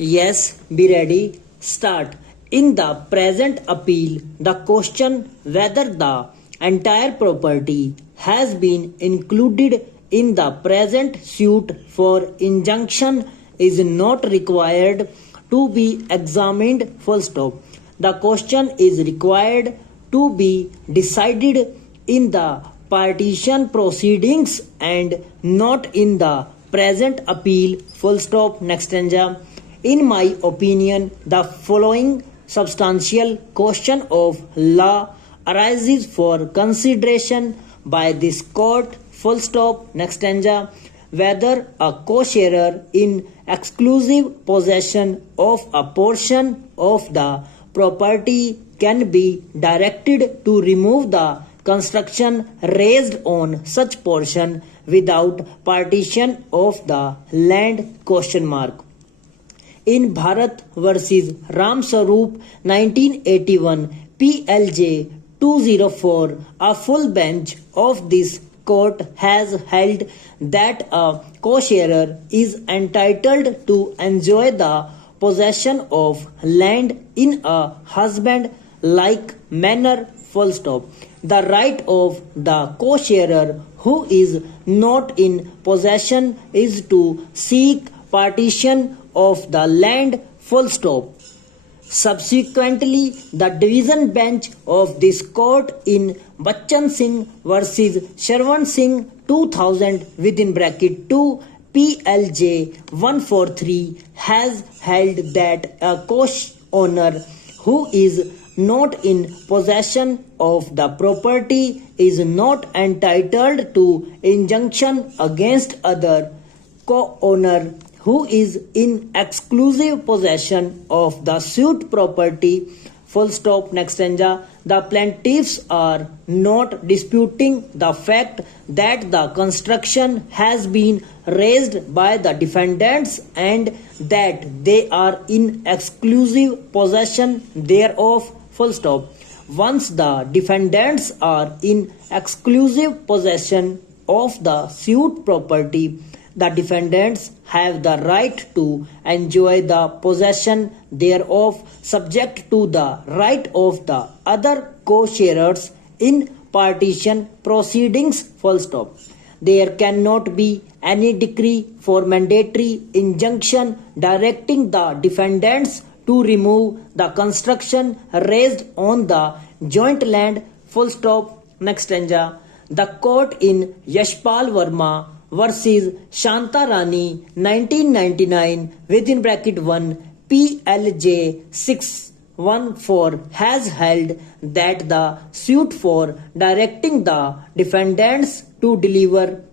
Yes, be ready. Start. In the present appeal, the question whether the entire property has been included in the present suit for injunction is not required to be examined full stop. The question is required to be decided in the partition proceedings and not in the present appeal full stop. Next stanza. In my opinion, the following substantial question of law arises for consideration by this court. Full stop. Next stanza. Whether a co-sharer in exclusive possession of a portion of the property can be directed to remove the construction raised on such portion without partition of the land question mark. In Bharat versus Ram Saroop 1981 PLJ 204, a full bench of this court has held that a co-sharer is entitled to enjoy the possession of land in a husband-like manner. Full stop. The right of the co-sharer who is not in possession is to seek partition of the land. Full stop. Subsequently, the division bench of this court in Bachchan Singh versus Sharwan Singh 2000 within bracket 2 PLJ 143 has held that a co-owner who is not in possession of the property is not entitled to injunction against other co-owner who is in exclusive possession of the suit property. Full stop. Next stanza. The plaintiffs are not disputing the fact that the construction has been raised by the defendants and that they are in exclusive possession thereof. Full stop. Once the defendants are in exclusive possession of the suit property, the defendants have the right to enjoy the possession thereof subject to the right of the other co-sharers in partition proceedings. Full stop. There cannot be any decree for mandatory injunction directing the defendants to remove the construction raised on the joint land. Full stop. Next stanza. The court in Yashpal Verma versus Shanta Rani 1999 within bracket 1 PLJ 614 has held that the suit for directing the defendants to deliver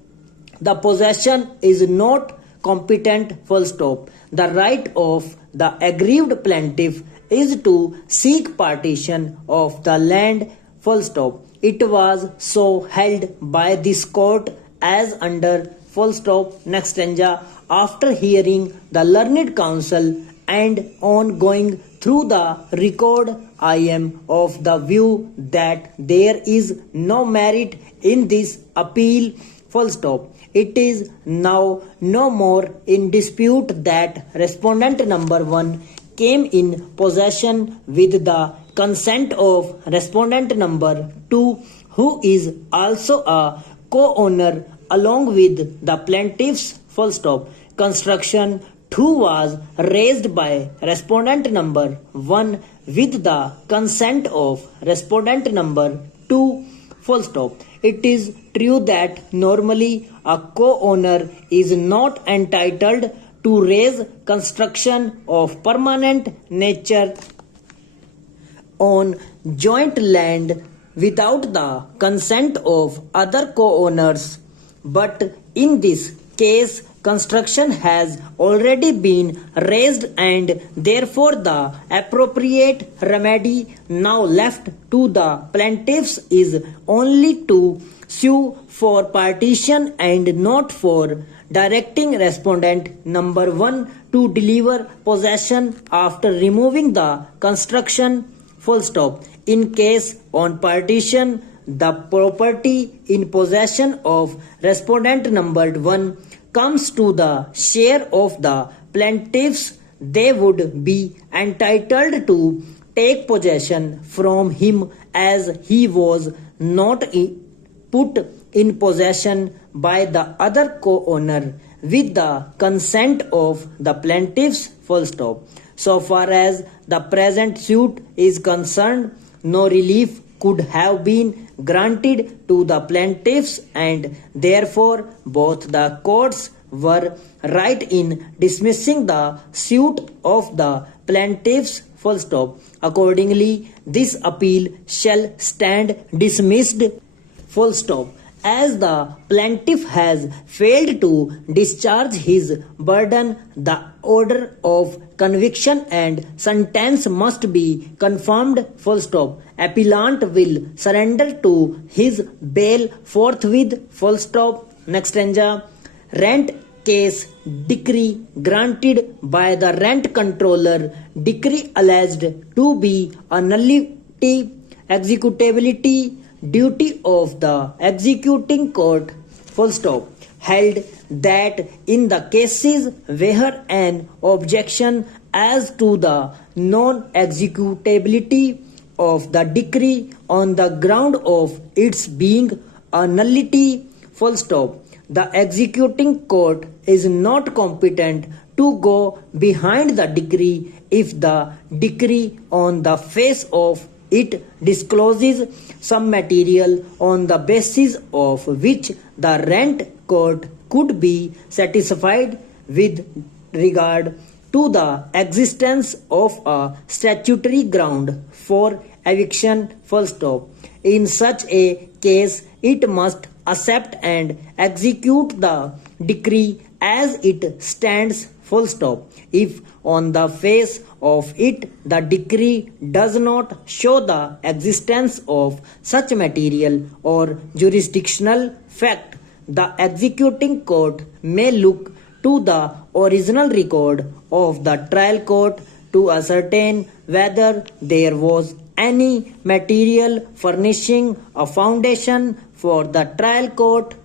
the possession is not competent. Full stop. The right of the aggrieved plaintiff is to seek partition of the land. Full stop. It was so held by this court as under. Full stop. Next stanza. After hearing the learned counsel and on going through the record, I am of the view that there is no merit in this appeal. Full stop. It is now no more in dispute that respondent number 1 came in possession with the consent of respondent number 2, who is also a co-owner along with the plaintiffs. Full stop. Construction 2 was raised by respondent number 1 with the consent of respondent number 2. Full stop. It is true that normally a co-owner is not entitled to raise construction of permanent nature on joint land without the consent of other co-owners. But in this case, construction has already been raised and therefore the appropriate remedy now left to the plaintiffs is only to sue for partition and not for directing respondent number 1 to deliver possession after removing the construction. Full stop. In case on partition, the property in possession of respondent number 1 comes to the share of the plaintiffs they would be entitled to take possession from him as he was not put in possession by the other co-owner with the consent of the plaintiffs. Full stop. So far as the present suit is concerned, no relief could have been granted to the plaintiffs, and therefore both the courts were right in dismissing the suit of the plaintiffs. Full stop. Accordingly, this appeal shall stand dismissed. Full stop. As the plaintiff has failed to discharge his burden, the order of conviction and sentence must be confirmed. Full stop. Appellant will surrender to his bail forthwith. Full stop. Next stanza. Rent case decree granted by the rent controller, decree alleged to be a nullity, executability, duty of the executing court. Full stop. Held that in the cases where an objection as to the non-executability of the decree on the ground of its being a nullity, full stop, the executing court is not competent to go behind the decree if the decree on the face of it discloses some material on the basis of which the rent court could be satisfied with regard to the existence of a statutory ground for eviction. Full stop. In such a case, it must accept and execute the decree as it stands. Full stop. If on the face of it the decree does not show the existence of such material or jurisdictional fact, the executing court may look to the original record of the trial court to ascertain whether there was any material furnishing a foundation for the trial court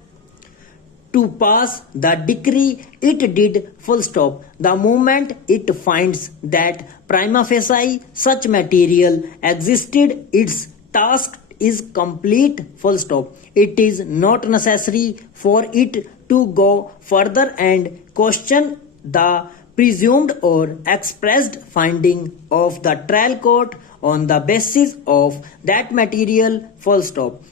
to pass the decree it did. Full stop. The moment it finds that prima facie such material existed, its task is complete. Full stop. It is not necessary for it to go further and question the presumed or expressed finding of the trial court on the basis of that material. Full stop.